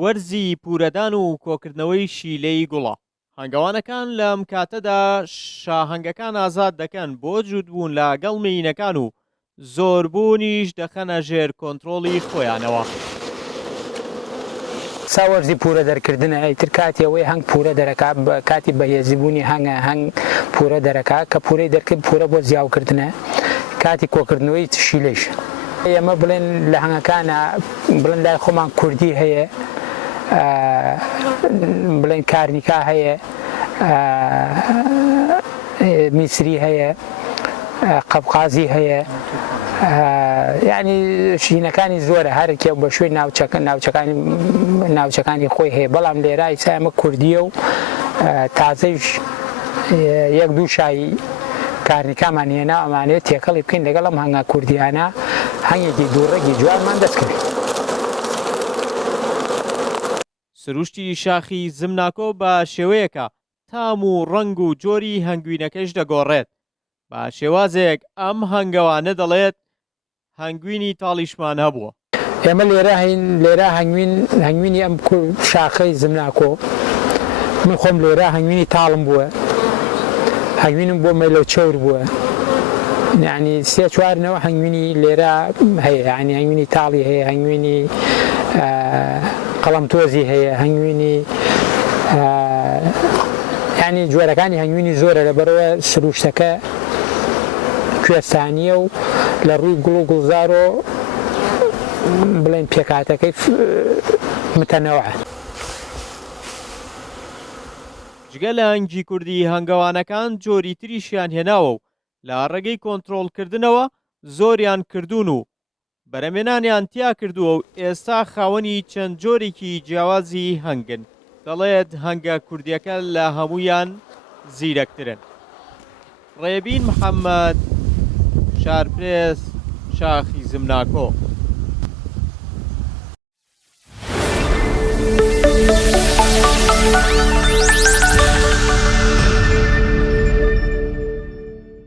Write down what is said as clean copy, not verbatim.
وەرزی پورەدان و کۆکردنەوەی شیلەی گوڵە. هەنگاوانەکان لەم کاتەدا شاهەنگەکان ئازاد دەکەن بۆ جوودبوون لەگەڵ مێینەکان و زۆربوونیش دەخەنە ژێر کۆنتڕۆڵی خۆیانەوە. ساوەرزی پورە دەرکردنە ئەیتر کاتیەوەی هەنگ پورە دەرەکات بە کاتی بەهێزیبوونی هەنگ پورە دەرەکات کە پورەی دەرکرد پورە بۆ زیاوکردنە کاتی کۆکردنەوەی شیلەش. ئێمە بڵێن لە هەنگەکانە بڵێن لای خۆمان کوردی هەیە، بڵێن کارنیکا هەیە، میسری هەیە، قەبقازی هەیە، یعنی شینەکانی زۆرە هەرێکێ بە شوێی ناوچەکانی خۆی هەیە، بەڵام لێرە ئیسا ئەمە کوردیە و تازەیش یەک دوو شایی کارنیکامان هێنا ئەمانێت تێکەڵی بکەین لەگەڵ ئەم هەنگا کوردیانە هەنگێکی دووڕێکی جوانمان دەست کرد. سروشتی شاخی زمناکۆ بە شێوەیەکە تام و ڕنگ و جۆری هەنگوینەکەش دەگۆڕێت. بە شێوازێک ئەم هەنگەوانە دەڵێت هەنگوینی تاڵیشمان هەبووە. ئێمە لێرە هەنگوینی ئەم شاخەی زمناکۆ من خۆم لێرە هەنگوینی تاڵم بووە، هەنگوینم بۆ مەیلە چەور بووە، یعنی سێ چوارنەوە هەنگوینی لێرە هەیە، ینی هەنگوینی تاڵی هەیە، هەنگوینی قەڵەمتۆزی هەیە، هەنگوینی ینی جۆرەکانی هەنگوینی زۆرە لەبەرەوە سروشتەکە کوێستانیە و لە ڕووی گوڵ و گوڵزار و بڵێن پێکاتەکەی متەنەوعە. جگە لە هەنگی کوردی هەنگەوانەکان جۆری تریشیان هێناوە و لە ڕێگەی کۆنتڕۆڵکردنەوە زۆریان کردوون و بەرەمێنانیان تیا کردووە و ئێستا خاوەنی چەند جۆرێکی جیاوازی هەنگن. دەڵێت هەنگە کوردیەکە لە هەمویان زیرەکترن. ڕێبین محەممەد، شارپرێس، شاخی زمناکۆ.